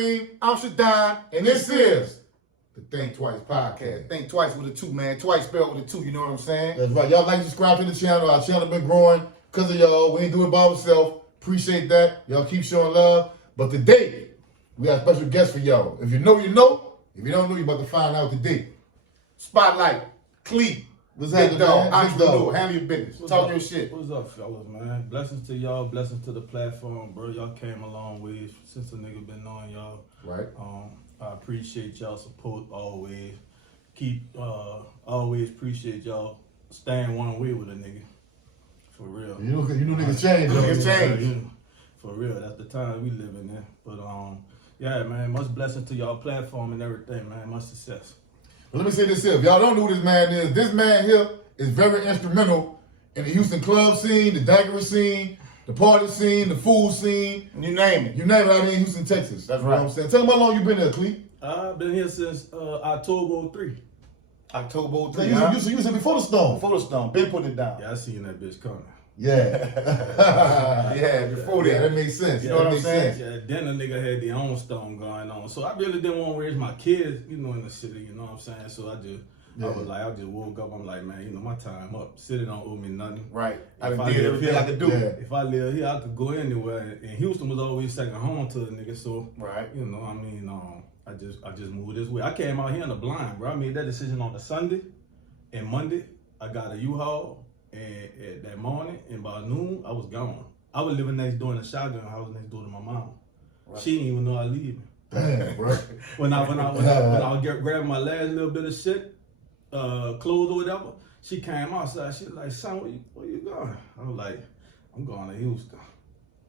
Kareem Amsterdam, and this is the Think Twice podcast. Think Twice with a 2, man. Twice spelled with a 2, you know what I'm saying? That's right. Y'all like and subscribe to the channel. Our channel been growing because of y'all. We ain't do it by ourselves. Appreciate that. Y'all keep showing love. But today, we got a special guest for y'all. If you know, you know. If you don't know, you about to find out today. Spotlight, CLE. What's happening, man? Entrepreneur, handle your business. Talk your shit. What's up, fellas, man? Blessings to y'all, blessings to the platform, bro. Y'all came a long way since a nigga been knowing y'all. Right. I appreciate y'all support always. Always appreciate y'all staying one way with a nigga. For real. You know niggas change, though. Niggas change. For real, that's the time we live in there. But yeah, man, much blessing to y'all platform and everything, man. Much success. Well, let me say this here. If y'all don't know who this man is, this man here is very instrumental in the Houston club scene, the daiquiri scene, the party scene, the food scene. You name it. You name it out here in Houston, Texas. That's right. You know what I'm saying? Tell them how long you been there, CLE. I've been here since October 03. October 03, huh? You was here before the storm. Before the storm. Been putting it down. Yeah, I seen that bitch coming. Yeah. Yeah, before that. That makes sense. You know what I'm saying? Yeah, then a nigga had their own storm going on. So I really didn't want to raise my kids, you know, in the city, you know what I'm saying? So I just woke up, I'm like, man, you know, my time up. City don't owe me nothing. Right. I did everything I could do. Yeah. If I live here, I could go anywhere. And Houston was always second home to a nigga, so, right. You know, I mean, I just moved this way. I came out here in the blind, bro. I made that decision on the Sunday and Monday. I got a U-Haul. And that morning, and by noon, I was gone. I was living next door in a shotgun house next door to my mom. Right. She didn't even know I was leaving. Damn, bro. when I was grabbing my last little bit of shit, clothes or whatever, she came outside. She was like, "Son, where you going?" I was like, "I'm going to Houston."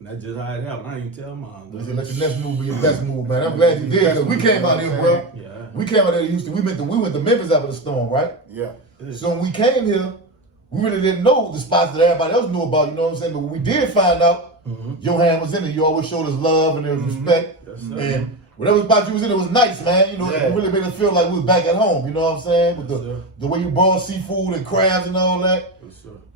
And that's just how it happened. I didn't tell mom. Listen, let your next move be your best move, man. I'm glad you did, because we came out here, bro. Yeah. We came out here to Houston. We went to Memphis after the storm, right? Yeah. So when we came here, we really didn't know the spots that everybody else knew about, you know what I'm saying? But when we did find out, your hand was in it. You always showed us love and there was respect. And whatever spot you was in, it was nice, man. You know, it really made us feel like we was back at home, you know what I'm saying? With the way you brought seafood and crabs and all that.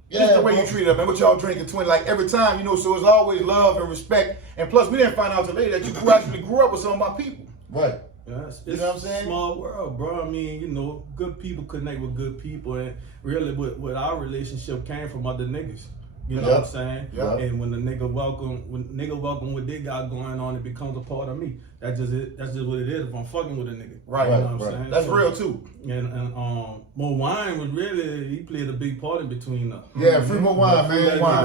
Yeah, just the way you treat them, man. What y'all drinking, twin, like every time, you know, so it's always love and respect. And plus, we didn't find out till later that you actually grew up with some of my people. Right. Yeah, it's you know what I'm saying? Small world, bro. I mean, you know, good people connect with good people, and really, with our relationship came from other niggas. You know what I'm saying? Yeah. And when the nigga welcome what they got going on, it becomes a part of me. That's just what it is. If I'm fucking with a nigga, right? You know what I'm saying? That's real too. And Mo Wine was he played a big part in between us. Yeah, free Mo Wine,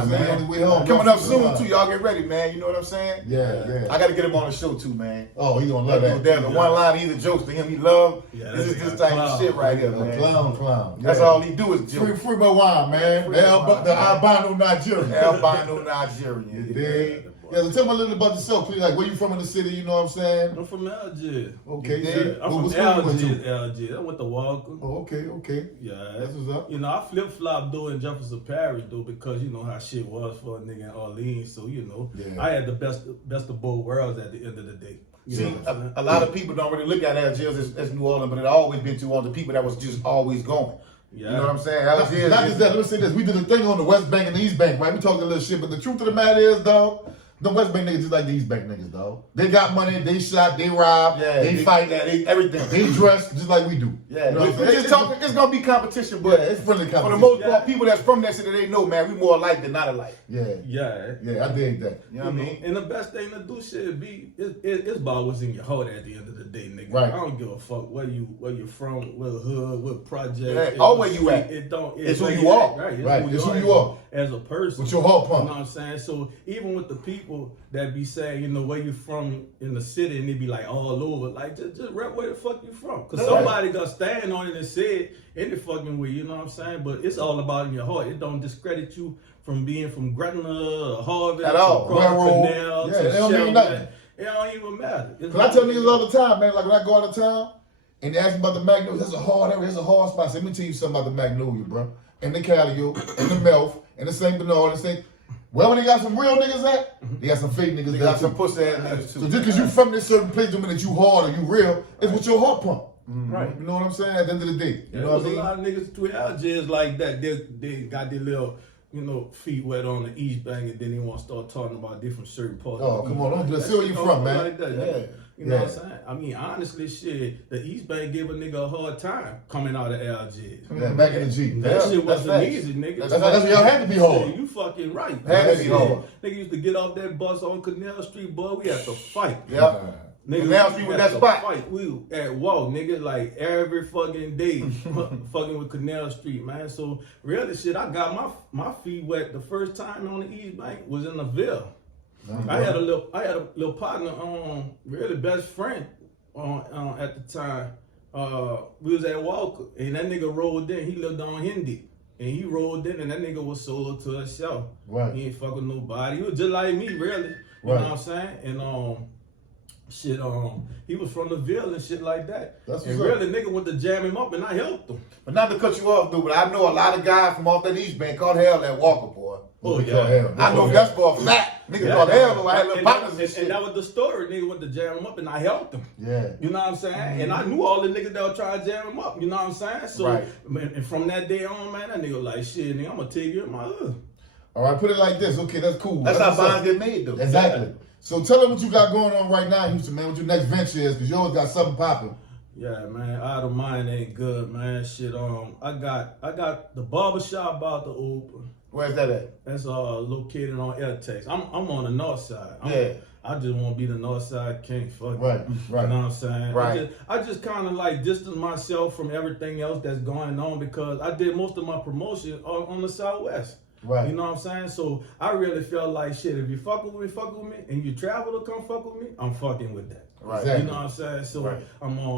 man. We home. Coming up soon too. Y'all get ready, man. You know what I'm saying? Yeah. I got to get him on the show too, man. Oh, he gonna love that. There's one line, either jokes to him, he love. This is this type of shit right here, man. Clown. That's all he do is joke. Free Mo Wine, man. The albino Nigerian. Albino Nigerian. You dig? Yeah, so tell me a little about yourself, please. Like, where you from in the city, you know what I'm saying? I'm from Algiers. Okay, yeah. I'm from Algiers. I went to Walker. Oh, okay. Yeah. That's what's up. You know, I flip-flop, though, in Jefferson Parish, though, because you know how shit was for a nigga in Orleans. So, you know, I had the best of both worlds at the end of the day. See, a lot of people don't really look at Algiers as New Orleans, but it always been to all the people that was just always going. Yeah. You know what I'm saying? Algiers, not just that. Let me say this. We did a thing on the West Bank and the East Bank, right? We talking a little shit, but the truth of the matter is, dog, the West Bank niggas just like the East Bank niggas, dog. They got money, they shot, they rob, they fight, everything. They dress just like we do. Yeah, you know it's gonna be competition, but it's friendly competition. For the most part, people that's from that city, they know, man, we more alike than not alike. Yeah, I dig that. You know what I mean? And the best thing to do shit it's about what's in your heart at the end of the day, nigga. Right. I don't give a fuck where you from, what hood, what project. Where you at. It's who you are. Right. It's who you are as a person. With your heart pump. You know what I'm saying? So even with the people that be saying, you know, where you from in the city, and they be like all over, like just rep where the fuck you from, because somebody gonna stand on it and say it any fucking way, you know what I'm saying? But it's all about in your heart. It don't discredit you from being from Gretna or Harvard at all. Canal, it don't mean nothing. It don't even matter. Cause I tell niggas all the time, man, like when I go out of town and they ask me about the Magnolia, that's a hard area, that's a hard spot. I say, let me tell you something about the Magnolia, bro. And the Callio, and the Melf, and the St. Bernard, and St. Well, when they got some real niggas at, they got some fake niggas. They got some pussy ass niggas too. So just because you from this certain place don't mean that you hard or you real. It's with your heart pump. Right. You know what I'm saying? At the end of the day. You know what I mean? A lot of niggas between Algiers like that. They got their little, you know, feet wet on the East Bank, and then they want to start talking about different certain parts. Oh, come on. Don't see where you from, man. Like that, You know what I'm saying? I mean, honestly, shit, the East Bank gave a nigga a hard time coming out of LG. Yeah, back in the G. That shit wasn't easy, nigga. That's why y'all had to be hard. You fucking right. Had to be hard. Nigga used to get off that bus on Canal Street, boy. We had to fight. Yeah. Nigga, Canal Street with that spot. Fight. We at Wall, nigga, like every fucking day, fucking with Canal Street, man. So really, shit, I got my feet wet the first time on the East Bank was in the Ville. I had a little partner, really best friend, at the time. We was at Walker, and that nigga rolled in. He lived on Hindi, and he rolled in, and that nigga was solo to himself. Right. He ain't fucking nobody. He was just like me, really. You know what I'm saying? And shit, he was from the Ville and shit like that. And really, nigga went to jam him up, and I helped him. But not to cut you off, dude, but I know a lot of guys from off that East Bank caught hell at Walker, boy. Oh, yeah. I know that's for a fact. Nigga caught hell, though. I had little partners and shit. And that was the story. Nigga went to jam him up, and I helped him. Yeah. You know what I'm saying? And I knew all the niggas that were trying to jam him up. You know what I'm saying? So, and from that day on, man, that nigga was like, shit, nigga, I'm going to take you in my hood. All right, put it like this. Okay, that's cool. That's how bonds get made, though. Exactly. So tell them what you got going on right now in Houston, man, what your next venture is, because you always got something popping. Yeah, man, out of mine ain't good, man. Shit, I got the barbershop about to open. Where's that at? That's located on Airtex. I'm on the north side. I just want to be the north side king. Fuck right. You know what I'm saying? Right. I just kind of like distance myself from everything else that's going on because I did most of my promotion on the Southwest. Right. You know what I'm saying? So I really felt like shit. If you fuck with me, and you travel to come fuck with me, I'm fucking with that. Right. Exactly. You know what I'm saying? So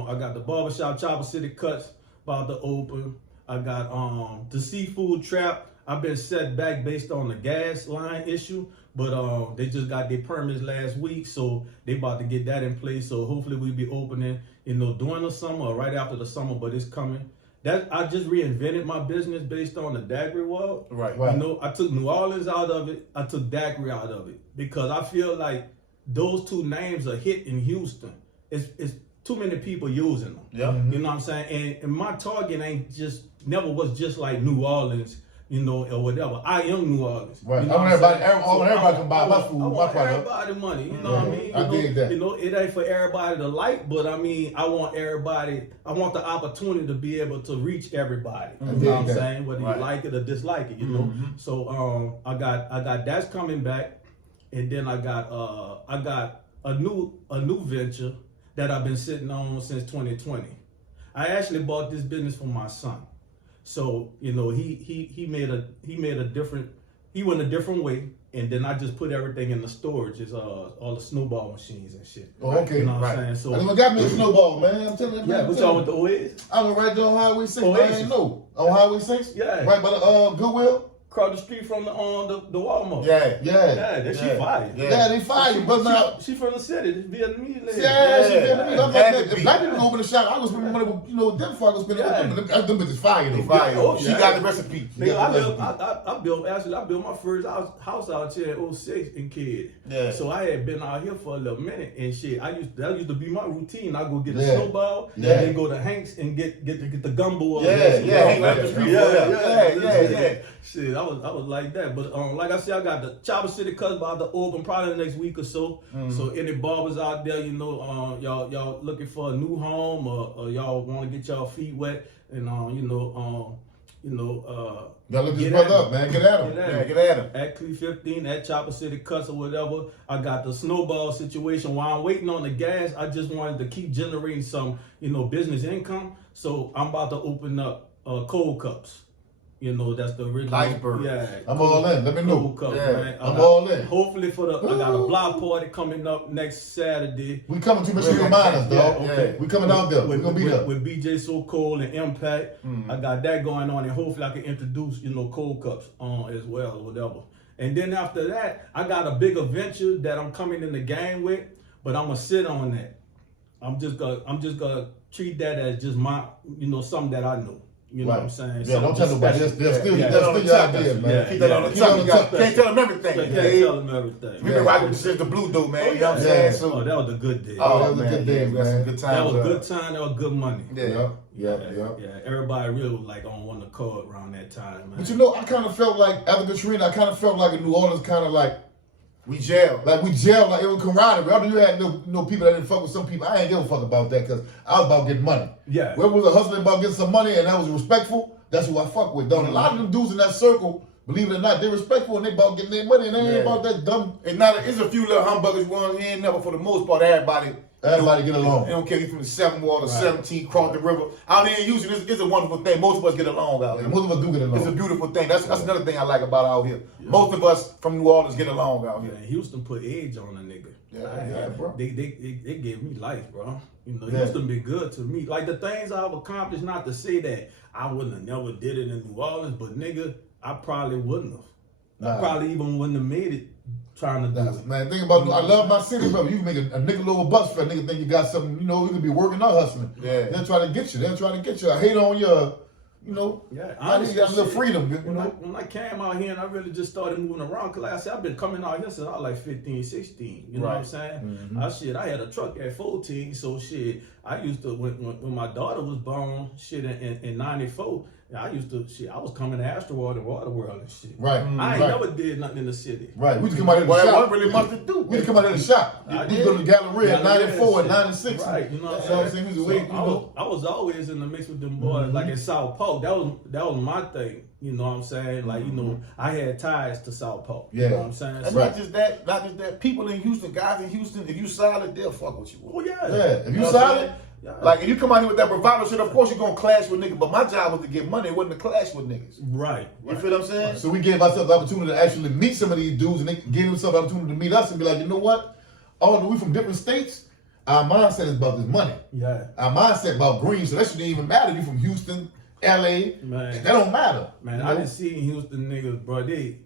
I got the barbershop, Chopper City Cuts about to open. I got the seafood trap. I've been set back based on the gas line issue, but they just got their permits last week, so they about to get that in place. So hopefully we'll be opening, during the summer or right after the summer, but it's coming. That I just reinvented my business based on the daiquiri world. Right. I took New Orleans out of it. I took daiquiri out of it because I feel like those two names are hit in Houston. It's too many people using them. Yeah. You know what I'm saying? And my target never was just like New Orleans, or whatever. I am New Orleans. Right. You know I want everybody can buy my food, my product. Everybody money. You know what I mean? I dig that. It ain't for everybody to like, but I mean, I want the opportunity to be able to reach everybody. You know what I'm saying? Whether you like it or dislike it, So I got that's coming back, and then I got a new venture that I've been sitting on since 2020. I actually bought this business for my son. So, he went a different way, and then I just put everything in the storage. It's all the snowball machines and shit. Oh, okay. You know what I'm saying? So I got me a snowball, man. I'm telling you. Yeah, what y'all with the OAs? I went right there on Highway 6. I didn't know. On Highway 6? Yeah. Right by the Goodwill? Across the street from the Walmart. Yeah. She fire. Yeah, they fire. But now she from the city. This Vietnamese lady. Yeah, she Vietnamese. I'm like, if black people open the shop, I was spending money with them before I was spending money with them. Them bitches fire though. Fire. Oh, she got the recipe. I built my first house out here in 06 in Kid. Yeah. So I had been out here for a little minute and shit. That used to be my routine. I go get a snowball, and then go to Hank's and get the gumbo. Yeah. Shit, I was like that, but like I said, I got the Chopper City Cuts about to open probably the next week or so. So any barbers out there, y'all looking for a new home or y'all want to get y'all feet wet, and y'all look this brother up, man. Get at him. Get at him. At Clee 15, at Chopper City Cuts or whatever. I got the snowball situation. While I'm waiting on the gas, I just wanted to keep generating some, business income. So I'm about to open up cold cups. That's the original. Iceberg. Yeah. I'm all in. Let me know. Cup, man. I'm all in. Hopefully I got a block party coming up next Saturday. We coming to Michigan remind us, dog. Okay. We coming out there. We're gonna be there. With BJ So Cold and Impact. I got that going on, and hopefully I can introduce, cold cups as well or whatever. And then after that, I got a bigger venture that I'm coming in the game with, but I'm gonna sit on that. I'm just gonna treat that as just my, something that I know. You know what I'm saying? Yeah, don't tell nobody. That's still your idea, man. Keep that on the top. Can't tell them everything. Can't tell them everything. We been rocking the blue dude, man. You know what I'm saying? So that was a good day. That was a good day, man. Good time. That was a good time. That was good money. Yeah. Everybody really was like on one accord around that time, man. But I kind of felt like after Katrina, I kind of felt like in New Orleans, kind of like We jail. Like we jail, like it was camaraderie. Although you had no people that didn't fuck with some people. I ain't give a fuck about that because I was about getting money. Yeah. Whoever was a hustler about getting some money and that was respectful, that's who I fuck with. Though a lot of them dudes in that circle, believe it or not, they're respectful and they about getting their money and they ain't about that dumb. It's a few little humbuggers one here, never for the most part. Everybody get along. They don't care if you from the 7th Ward or 17th, cross the river. Out here in Houston, it's a wonderful thing. Most of us get along out here. Most of us do get along. It's a beautiful thing. That's another thing I like about out here. Yeah. Most of us from New Orleans get along out here. Yeah, Houston put age on a nigga. Yeah, bro. They gave me life, bro. You know, Houston been good to me. Like the things I've accomplished, not to say that I wouldn't have never did it in New Orleans, but nigga, I probably wouldn't have. I probably even wouldn't have made it trying to do it. Man, think about I love my city, bro. You can make a nickel over bucks for a nigga think you got something, you know, you can be working or hustling. Yeah. They'll try to get you. I hate on your, you know, I need that little freedom. You know? When I came out here and I really just started moving around, because like I said, I've been coming out here since I was like 15, 16. You know what I'm saying? Mm-hmm. I had a truck at 14, so shit, I used to, when my daughter was born, shit, in 94, I was coming to Astroworld and Waterworld and shit. Right. I ain't never did nothing in the city. Right. We just come out of the shop. What really much to do? We just come out of the shop. We go to the Galleria at 94 and 96. Right. You know what I'm saying? I was always in the mix with them boys, like in South Park. That was my thing. You know what I'm saying? Like, you know, I had ties to South Park. Yeah. You know what I'm saying? And not just that. People in Houston, guys in Houston, if you solid, they'll fuck with you. Oh yeah. Yeah. If you solid. Yeah. Like, if you come out here with that bravado shit, of course you're going to clash with niggas. But my job was to get money. It wasn't to clash with niggas. Right. You feel what I'm saying? So we gave ourselves the opportunity to actually meet some of these dudes, and they gave themselves the opportunity to meet us and be like, you know what? Although we from different states, our mindset is about this money. Yeah. Our mindset about green, so that shouldn't even matter. You from Houston, LA, that don't matter. Man, I done seen Houston niggas, bro. They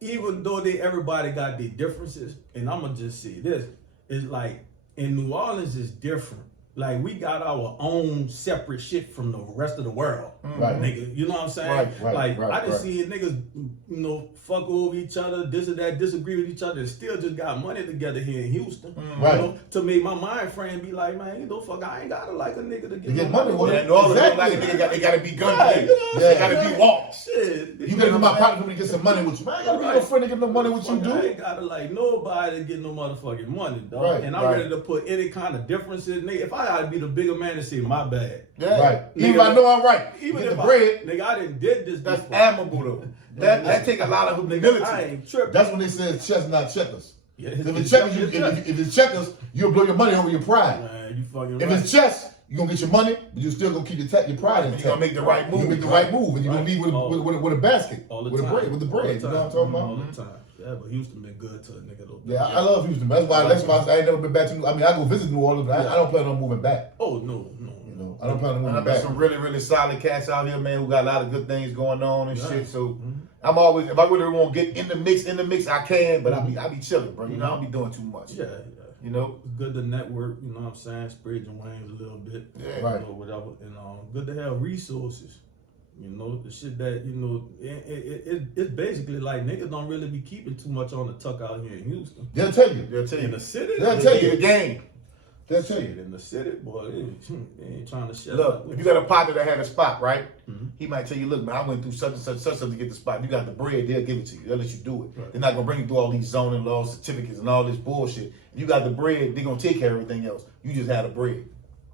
even though everybody got their differences, and I'ma just say this, it's like in New Orleans it's different. Like, we got our own separate shit from the rest of the world. Right. Nigga, you know what I'm saying? Right, I done see niggas, you know, fuck over each other, this or that, disagree with each other, and still just got money together here in Houston. Right. You know, to make my mind frame be like, man, you know, fuck, I ain't gotta like a nigga to get money. Yeah, New Orleans look like a nigga, they gotta be gun. Right. They gotta be walks. Shit. You gotta be my partner to get some money with you. Man, I gotta be your friend to get no money with you, dude. I ain't gotta like nobody to get no motherfucking money, dog. Right, and I'm ready to put any kind of differences, nigga. If I gotta be the bigger man to say my bad. Yeah. Right. Even if I know I'm right. Even get if the bread. Nigga, I didn't did this. That's before. admirable though. That take a lot of humility. I ain't tripping. That's when they say chess, not checkers. Yeah, If it's checkers, if it's checkers, you'll blow your money over your pride. Man, you fucking If right. it's chess, you're gonna get your money, but you still gonna keep your pride intact. You're gonna make the right move. You make the right move, and you're gonna leave with a basket. All the with time. with the bread. You know what I'm talking about? All the time. Yeah, but Houston been good to a nigga though. Yeah, I love Houston. That's why I ain't never been back to. I mean, I go visit New Orleans, but I don't plan on moving back. Oh no. You know, I don't plan on moving I met back. some really, really solid cats out here, man, who got a lot of good things going on and shit. So I'm always, if I really want to get in the mix, I can, but I be chilling, bro. You know, I don't be doing too much. Yeah. You know, It's good to network, you know what I'm saying? Spread your wings a little bit. Yeah. Right. You know, whatever. And good to have resources. You know, the shit that, you know, it's basically like niggas don't really be keeping too much on the tuck out here in Houston. They'll tell you. In the city? They'll tell you. the game. They'll tell you. In the city, boy, they ain't trying to shut Look, up. if you got a partner that had a spot, right? He might tell you, look, man, I went through such and such to get the spot. You got the bread, they'll give it to you. They'll let you do it. Right. They're not gonna bring you through all these zoning laws, certificates, and all this bullshit. If you got the bread, they're gonna take care of everything else. You just had the bread.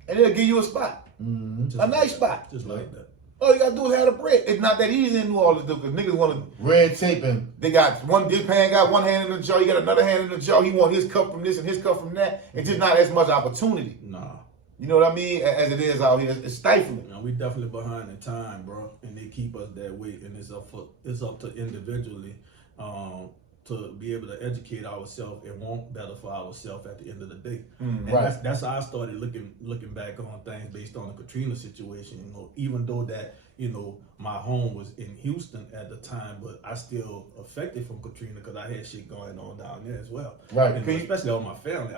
And they'll give you a spot. A nice spot. Just like that. All you gotta do is have the bread. It's not that easy in New Orleans, though, because niggas wanna Red taping. They got this man got one hand in the jar, you got another hand in the jar. He want his cup from this and his cup from that. It's just not as much opportunity. Nah. You know what I mean? As it is out here, it's stifling. Now, we definitely behind in time, bro, and they keep us that way. And it's up to individually to be able to educate ourselves and want better for ourselves at the end of the day. And Right. that's how I started looking back on things based on the Katrina situation. You know, even though that, you know, my home was in Houston at the time, but I still affected from Katrina because I had shit going on down there as well. Right. And especially all my family.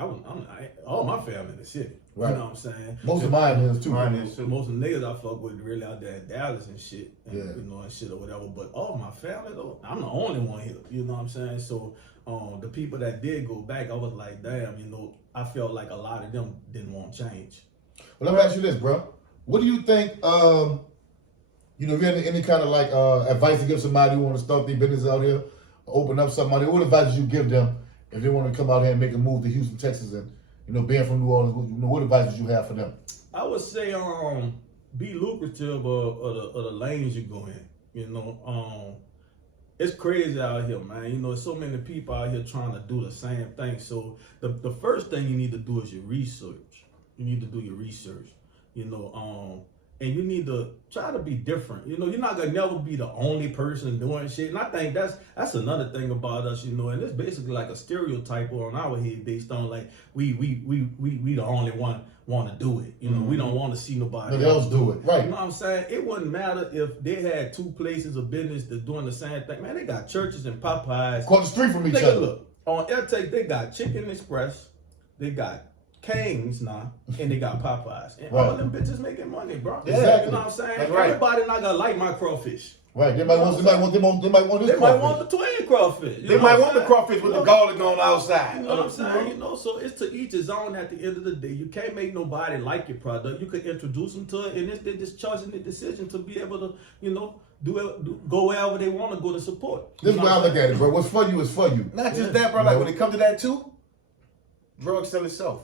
All my family in the city. Right. You know what I'm saying? Most of mine is too. Most of the niggas I fuck with really out there in Dallas and shit, and, you know, and shit or whatever. But all my family though, I'm the only one here. You know what I'm saying? So the people that did go back, I was like, damn, you know, I felt like a lot of them didn't want change. Well, let me ask you this, bro. What do you think? You know, if you had any kind of like advice to give somebody who want to start their business out here, open up something out there, what advice you give them if they want to come out here and make a move to Houston, Texas, and being from New Orleans? What advice would you have for them? I would say be lucrative of the lanes you go in. It's crazy out here, man. There's so many people out here trying to do the same thing. So the first thing you need to do is your research. You need to do your research. And you need to try to be different. You're not gonna never be the only person doing shit. And I think that's another thing about us, and it's basically like a stereotype on our head based on like we the only one want to do it. We don't want to see nobody else do it. Right. You know what I'm saying? It wouldn't matter if they had two places of business that's doing the same thing. Man, they got churches and Popeyes across the street from each other. Look, on Airtake, they got Chicken Express, they got Canes now, and they got Popeyes. And all them bitches making money, bro. Exactly. You know what I'm saying? That's right. Everybody not gonna like my crawfish. Right. They might want this crawfish. They might want the twin crawfish. They might want the crawfish with the garlic on the outside. You know what I'm saying? So it's to each his own at the end of the day. You can't make nobody like your product. You could introduce them to it, and they're just choosing the decision to be able to, go wherever they want to go to support. This is where I look at it, bro. What's for you is for you. Not just that, bro. Like when it comes to that too, drugs sell itself.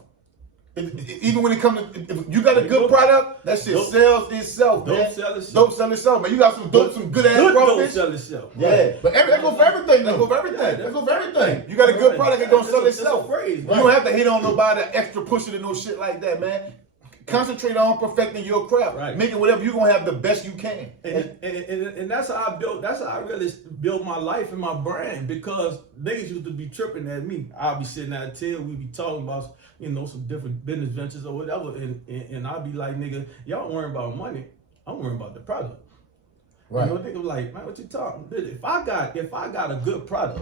Even when it comes to, if you got a good product, that shit sells itself, man. Dope sell itself, man. You got some good ass dope sell itself. Yeah. But that go for everything, That though. go for everything. That go for everything. You got a good product, it's gonna sell itself. Phrase, You don't have to hit on nobody extra pushing and no shit like that, man. Concentrate on perfecting your craft. Right. Making whatever you're gonna have the best you can. And that's how I built. That's how I really built my life and my brand, because niggas used to be tripping at me. I'll be sitting at a table, we be talking about some different business ventures or whatever, and I'll be like, nigga, y'all worrying about money. I'm worrying about the product. Right. Nigga like, man, what you talking? If I got a good product,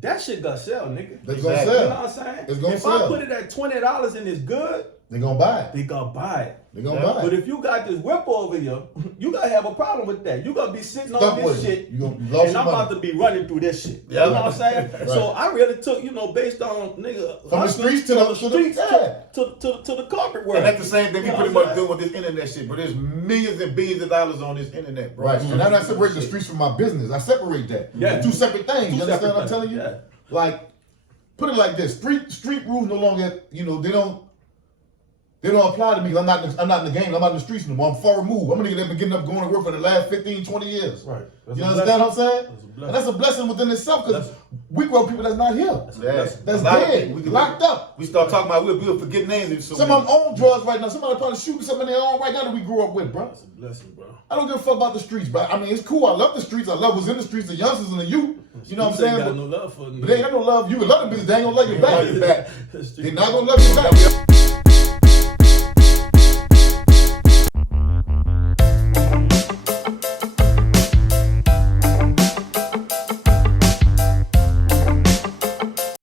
that shit gonna sell, nigga. It's gonna sell. You know what I'm saying? It's gonna if sell. I put it at $20 and it's good, They gonna buy it. they gonna buy it. They gonna buy But it. if you got this whip over here, you gotta have a problem with that. You gonna be sitting Stuck on this with it. shit, You lost and your I'm money. about to be running through this shit. Yeah. You know what I'm saying? Right. So I really took, based on nigga From the streets to the streets yeah. to the corporate world. And that's the same thing we You know pretty what I'm much doing with this internet shit, but there's millions and billions of dollars on this internet, bro. Right. And I'm not separating the streets from my business. I separate that. Yeah. They're two separate things. Two You understand what I'm separate telling you? things. Like, put it like this: street rules no longer. They don't apply to me. I'm not in the game. I'm not in the streets anymore. I'm far removed. I'm a nigga that been getting up going to work for the last 15, 20 years. Right. You understand what I'm saying? That's a blessing. And that's a blessing within itself, because we grow people that's not here. That's A lot of dead. people, Locked up. We start talking about we'll forget names. Some of them own drugs right now. Somebody probably shooting something in their own right now that we grew up with, bro. That's a blessing, bro. I don't give a fuck about the streets, bro. I mean, it's cool. I love the streets. I love what's in the streets, the youngsters and the youth. You know what I'm saying? Got no love for them. But they ain't got no love. You can love them bitches. They ain't gonna love you back. That's They're not gonna love you back.